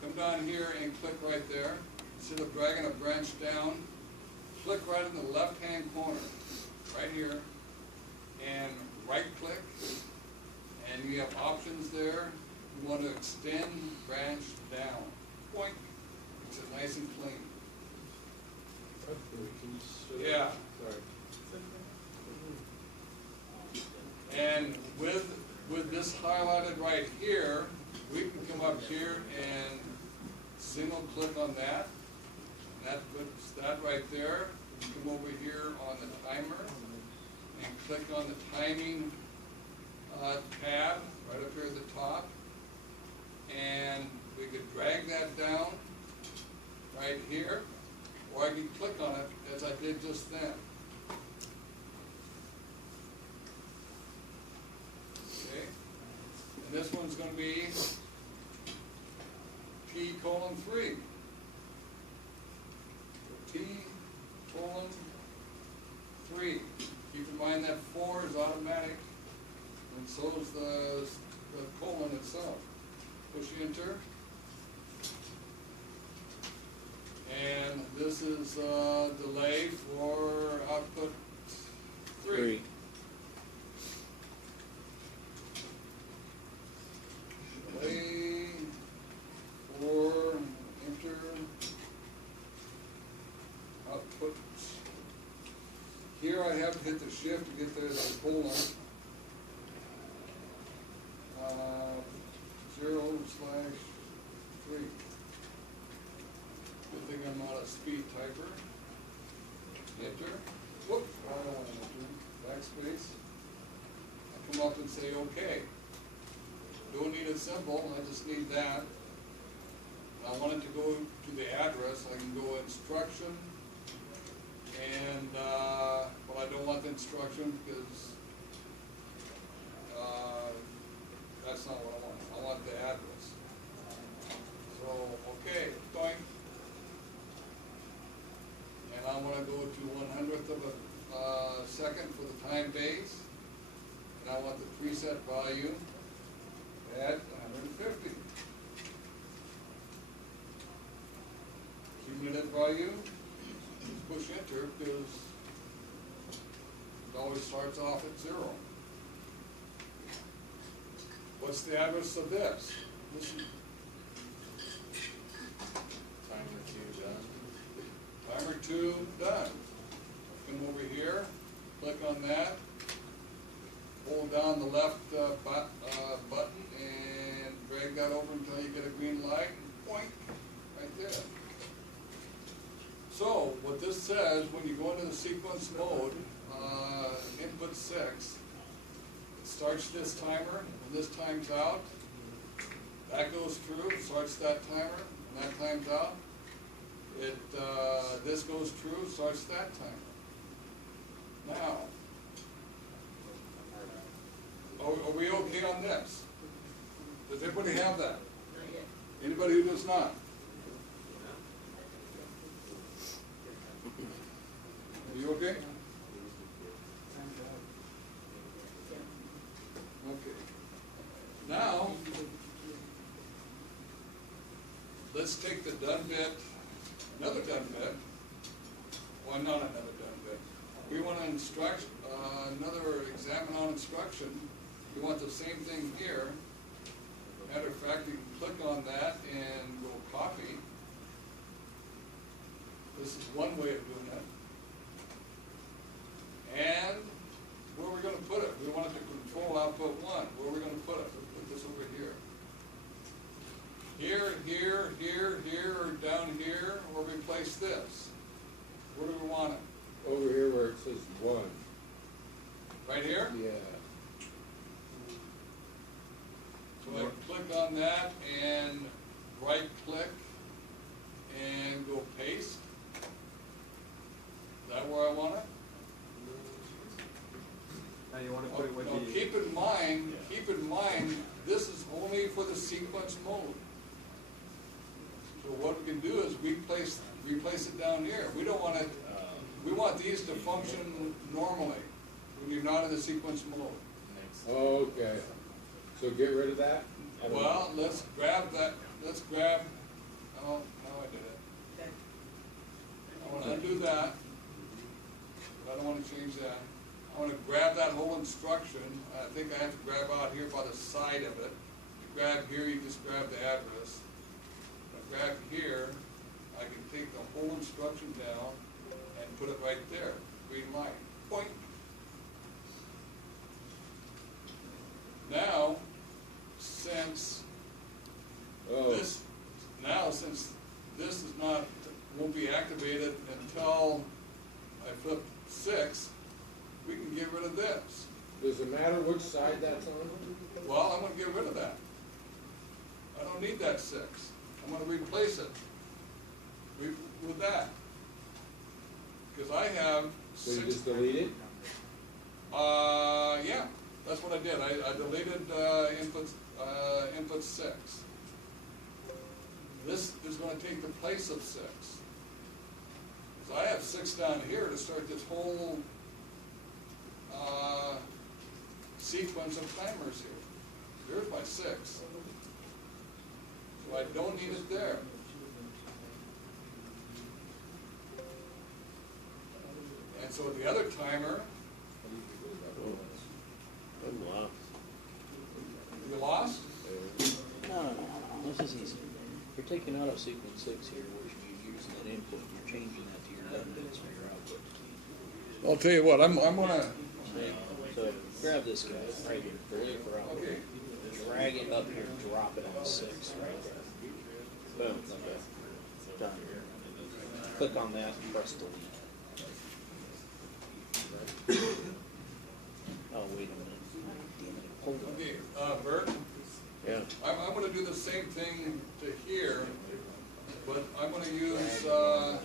come down here and click right there. Instead of dragging a branch down, click right in the left-hand corner, right here, and right-click, and you have options there. You want to extend branch down. Point. Makes it nice and clean. Yeah. Sorry. And with this highlighted right here, we can come up here and single click on that. That puts that right there. We can come over here on the timer and click on the timing tab right up here at the top. And we could drag that down right here, or I can click on it as I did just then. Okay, and this one's going to be T:3. T:3. Keep in mind that 4 is automatic, and so is the colon itself. Push enter. And this is delay for output 3. Delay for enter output. Here I have to hit the shift to get the colon. 0/3. Good thing I'm not a speed typer. Enter. Whoop. Backspace. I come up and say OK. Don't need a symbol, I just need that. I want it to go to the address. I can go instruction, and well, I don't want the instruction because that's not what I want. I want the address. So, okay, going. And I want to go to 1/100th of a second for the time base. And I want the preset value at 150. Cumulative value, just push enter because it always starts off at 0. What's the address of this? Timer 2 done. Timer 2 done. Come over here, click on that, hold down the left button and drag that over until you get a green light and point right there. So what this says, when you go into the sequence mode, input 6, it starts this timer. When this time's out, that goes through, starts that timer, and that time's out. This goes through, starts that timer. Now, are we okay on this? Does everybody have that? Anybody who does not? Are you okay? Okay. Now, let's take the done bit, another done bit. Well, not another done bit. We want to instruct another examine on instruction. We want the same thing here. Matter of fact, you can click on that and go copy. This is one way of doing it. And where are we going to put it? We want it to control output 1. Where are we going to put it? We'll put this over here. Here, here, here, here, or down here, or replace this. Where do we want it? Over here where it says 1. Right here? Yeah. So I click on that and right click and go paste. Is that where I want it? Now you want to put it with Now the... keep in mind, this is only for the sequence mode. So what we can do is replace it down here. We don't want it, we want these to function normally when you're not in the sequence mode. Okay. So get rid of that? Well, let's grab that, oh, now I did it. I wanna undo that. I don't wanna change that. I wanna grab that whole instruction. I think I have to grab out here by the side of it. You grab here, you just grab the address. If I grab here, I can take the whole instruction down and put it right there, green line, point. Now, since this is not, won't be activated until I flip 6, we can get rid of this. Does it matter which side that's on? Well, I'm gonna get rid of that. I don't need that 6. I'm gonna replace it with that. Because I have So 6. you just delete it? Yeah, that's what I did. I deleted input 6. This is gonna take the place of 6. So I have 6 down here to start this whole sequence of timers here. There's my 6. So I don't need it there. And so the other timer, you lost? No, this is easy. You're taking auto sequence 6 here, which you use that input, you're changing that to your inputs or your output. I'll tell you what, I'm gonna, So grab this guy right here, delete for output. okay, Drag it up here, drop it on 6 right there. Boom, okay. Done. Click on that, press delete. Oh, wait a minute. Damn it, hold on. okay, Bert, Yeah. I'm gonna do the same thing to here, but I'm gonna use, oh,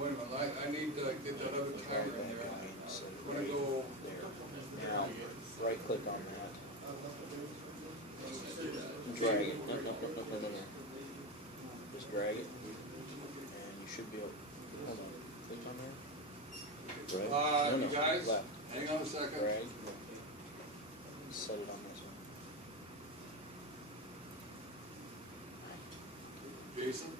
wait a minute, I need to get that other timer in there. I'm gonna go, There. Now, right click on that. Drag it. No. Just drag it. And you should be able, hold on, click on there. Right? No, you guys, left. hang on a second. Drag. Set it on this one. Jason?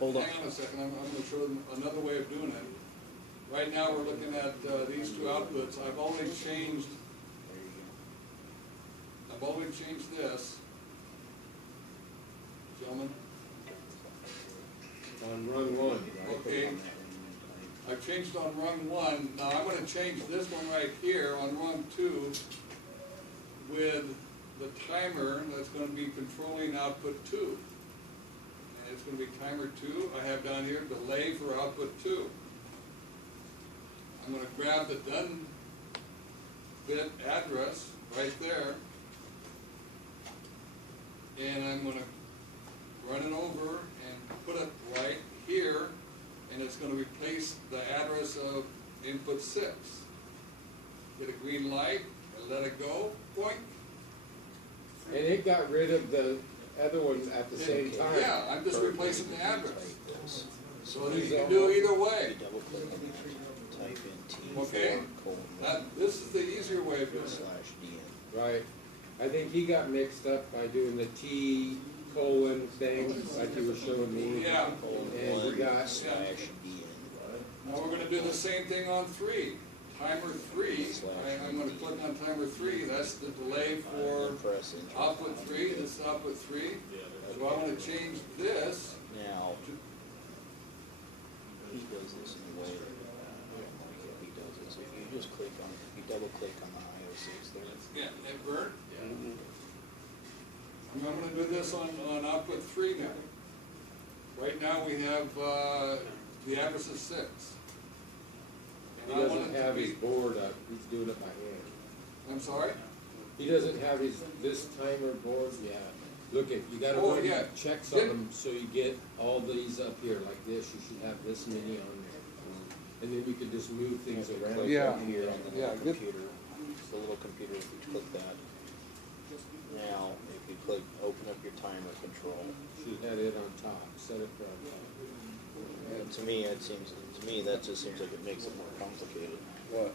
Hold on. Hang on a second, I'm gonna show them another way of doing it. Right now, we're looking at these 2 outputs. I've only changed this. Gentlemen, On run 1, right? okay. I've changed on run 1. Now, I'm gonna change this one right here on run 2 with the timer that's gonna be controlling output 2. And it's gonna be timer 2. I have down here delay for output 2. I'm gonna grab the done bit address right there, and I'm gonna run it over and put it right here, and it's gonna replace the address of input 6. Get a green light and let it go, point. And it got rid of the other one at the same time. Yeah, I'm just replacing the address. So you These can are do all- either way. You double click on that, type in T4 Okay. This is the easier way of doing it. /DN. Right. I think he got mixed up by doing the T colon thing, like you were showing me. Yeah. And we got, /DN. Now we're gonna do the same thing on 3. Timer 3, I'm gonna click on timer 3, that's the delay for Press enter. output 3, this is output 3. So I'm gonna change this Now, to, he does this in a way that, he does this, if you just click on, if you double click on the IO6 there. yeah, and Bert? I'm gonna do this on output 3 now. Right now we have, the address is 6. he And I want doesn't it to have his be, board up, he's doing it by hand. I'm sorry? He doesn't have this timer board, yeah. Look at, you gotta Oh, run yeah. checks on them, so you get all these up here like this, you should have this many on there. And then you can just move things around. Click Yeah. up here on the Yeah, little good. computer, it's the little computer, if you click that. Now, if you click, open up your timer control, Should have it on top, set it from and to me, that just seems like it makes it more complicated. What?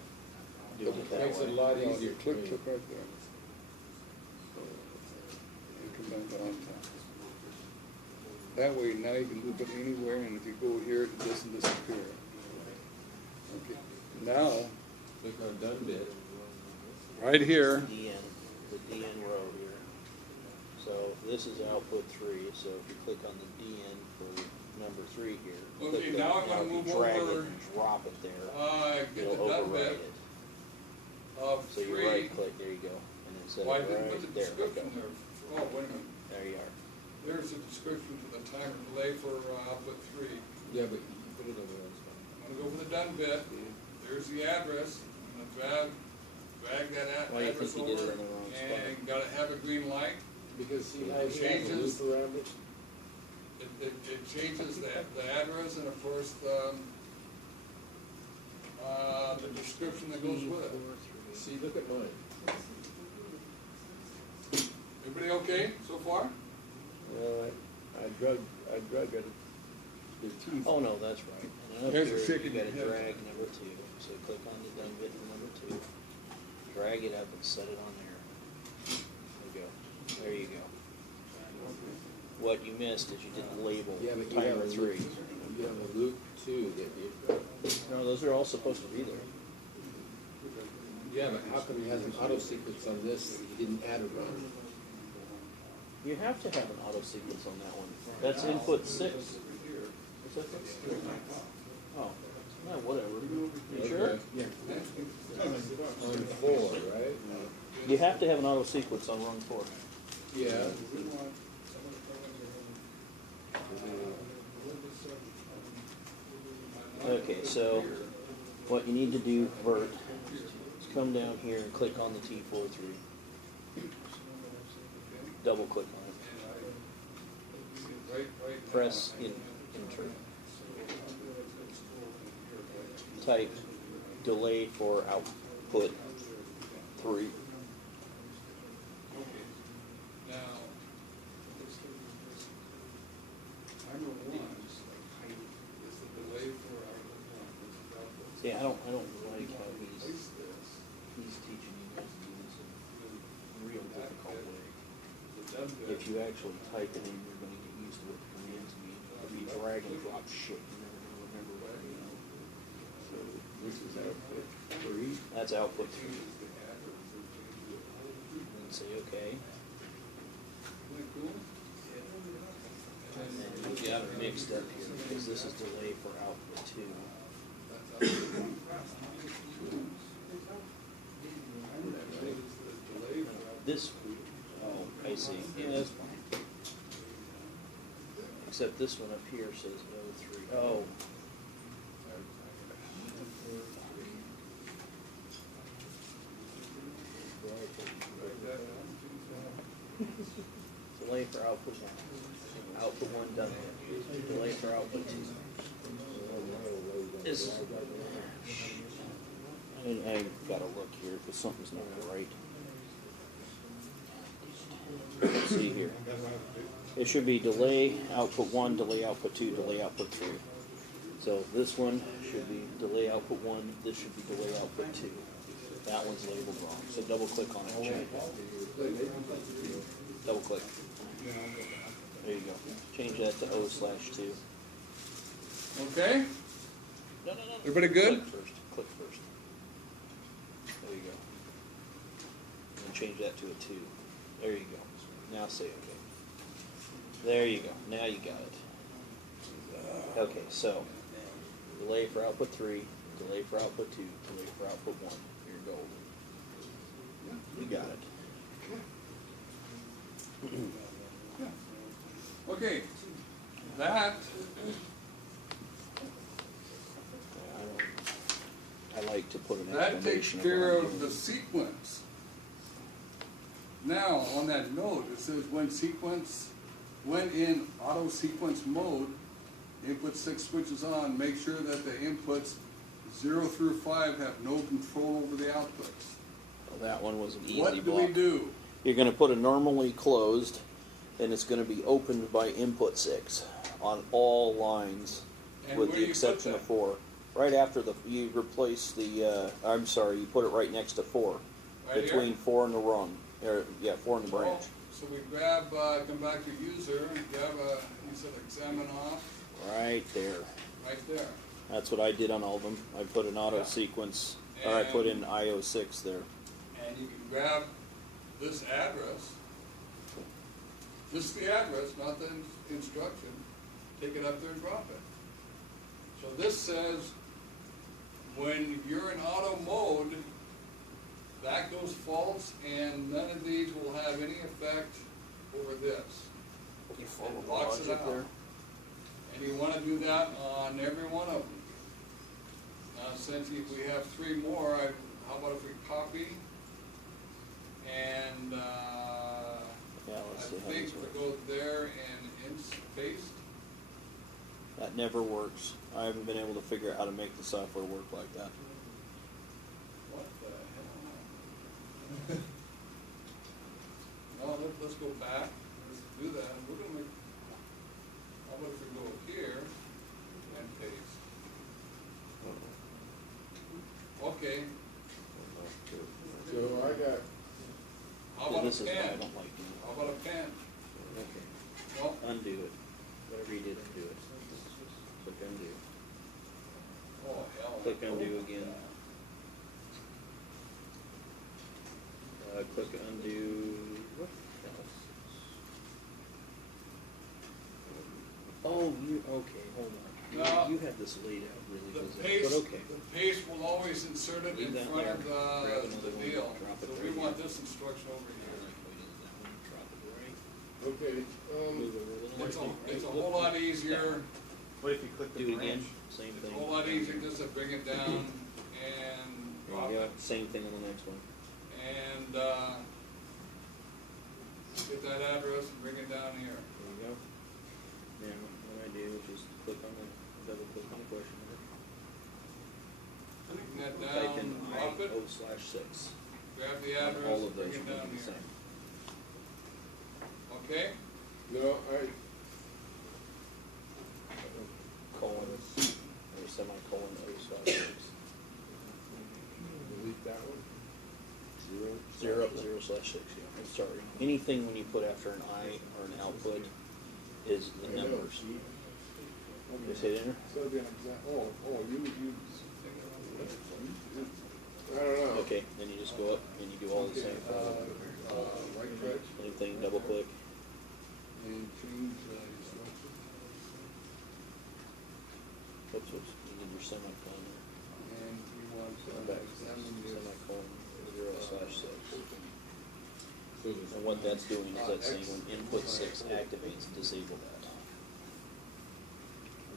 Doing it that Makes it a way. lot easier to Click me. right there. come back on top. That way, now you can move it anywhere, and if you go here, it doesn't disappear. Okay, now, Click on done bit. right here, the DN row here. So this is output 3, so if you click on the DN for number 3 here. Okay, click now that, I'm gonna if you move drag over, it and drop it there, get it'll the done override bit it. of So you 3. right click, there you go, and then set Well, I it didn't put right the there, description okay. there. Oh, wait a minute. There you are. There's a description for the timer delay for output 3. Yeah, but you put it over there. I'm gonna go for the done bit. There's the address. I'm gonna drag that Why do you address think you did over, it in the wrong spot? and gotta have a green light. Because see how you have a Changes. loop around it? It changes the address and of course the description that goes with it. See, look at mine. Everybody okay so far? Well, I drug it, the teeth. Oh, no, that's right. And up There's a here, shaking you gotta head. drag number 2, so click on the done bit for number 2. Drag it up and set it on there. There you go. There you go. What you missed is you didn't label Yeah, but you have timer a 3. loop. You have a loop too that you. No, those are all supposed to be there. Yeah, but how come he has an auto sequence on this that he didn't add a run? You have to have an auto sequence on that one. That's input 6. What's that? Oh, no, whatever. You sure? Okay. Yeah. On 4, right? You have to have an auto sequence on rung 4. Yeah. Okay, so what you need to do, Bert, is come down here and click on the T43. Double click on it. Press enter. Type delay for output 3. Now, timer 1 is the delay for output 1. See, I don't like how he's Place this, teaching you guys to do this in a real difficult way. the done bit. If you actually type it in, you're going to get used to what the commands mean. If you drag and drop shit, you're never going to remember what it means. So this is output 3. That's output 3. And say OK. Isn't it cool? And then you got it mixed up here because this is delay for output 2. This, oh, I see. Yeah, that's fine. Except this one up here says O3. Oh. Delay for output 1. Output 1 done. Delay for output 2. Is I gotta look here because something's not right. Let's see here. It should be delay output 1, delay output 2, delay output 3. So this one should be delay output 1, this should be delay output 2. That one's labeled wrong. So double click on it and change it. Double click. There you go. Change that to O/2. Okay, No. everybody good? Click first. There you go. And then change that to a 2. There you go. Now say OK. There you go. Now you got it. Okay, so delay for output 3, delay for output 2, delay for output 1. You're golden. You got it. Okay, that, I like to put an that takes exclamation of care what I'm of the doing. sequence. Now, on that note, it says when in auto sequence mode, input 6 switches on, make sure that the inputs 0 through 5 have no control over the outputs. Well, that one was an easy What do block. we do? You're going to put a normally closed, and it's going to be opened by input 6 on all lines, And with where the do you put exception of that? 4. Right after you replace the, you put it right next to 4. Right here? Between 4 and the rung. Or, yeah, 4 and the branch. so we grab, come back to user, and grab you said examine off, Right there. right there. That's what I did on all of them. I put an auto Yeah. sequence, or I put in And- IO6 there. And you can grab this address, just the address, not the instruction, take it up there and drop it. So this says, when you're in auto mode, that goes false, and none of these will have any effect over this. You follow It the locks it logic out. there. And you wanna do that on every one of them. Now, since if we have three more, how about if we copy? And, Yeah, I let's see how think this we works. go there and paste. That never works. I haven't been able to figure out how to make the software work like that. What the hell? No, let's go back, let's do that, we're gonna make, how about if we go here and paste? Okay, So I got, how about a This is what I pen? don't like doing. How about a pen? Okay. Well, Undo it. Whatever you did, undo it. Click undo. oh hell. Click undo again. Click undo. What else? Oh, you, okay, hold on. No. You had this laid out really The good, paste, but okay. the paste will always insert it Leave in that front there. of Grab the another one, deal, drop it so there we want again. this instruction over here. Drop it right. okay, Move it a little. It's a whole lot easier, What if you click the Do it again, branch? same it's a thing. whole lot easier just to bring it down and drop There you go, it. same thing on the next one. And, get that address and bring it down here. There you go. Now, what I do is just click on the, double click on the question mark. Bring that Type in down, drop it, IO/6. grab the On address, all of bring those it will down be the here. same. Okay? no, Colon, or semicolon O/6. delete that one. Zero/6, yeah, I'm sorry. Anything when you put after an I or an output is the I know, numbers. see? Just hit enter. So the exact, you, I don't know. Okay, then you just go up and you do all the same. Right click Same thing, double click. and change, instruction. Oops, you did your semicolon there. And you want, Come back, examine this. semicolon, 0/6. So there's And what that's doing is that's saying when input 6 activates, disable that.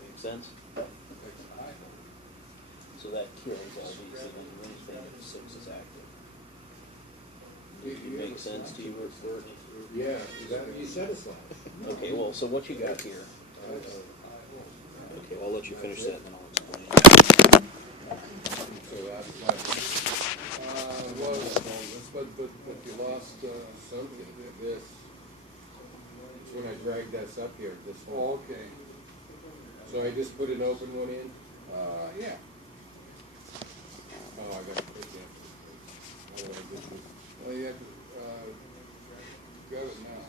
Make sense? So that kills all these, and then anything if 6 is active. Does it make sense to you, Bert? Yeah, is that what you said it's like? Okay, well, so what you got here? Okay, well, I'll let you finish that, and then I'll explain. So that's like, well, but you lost, something, this. It's when I dragged this up here, this one. Oh, okay. So I just put an open one in? Yeah. Oh, I got to put that. How do I get this? Well, you have to, grab it now.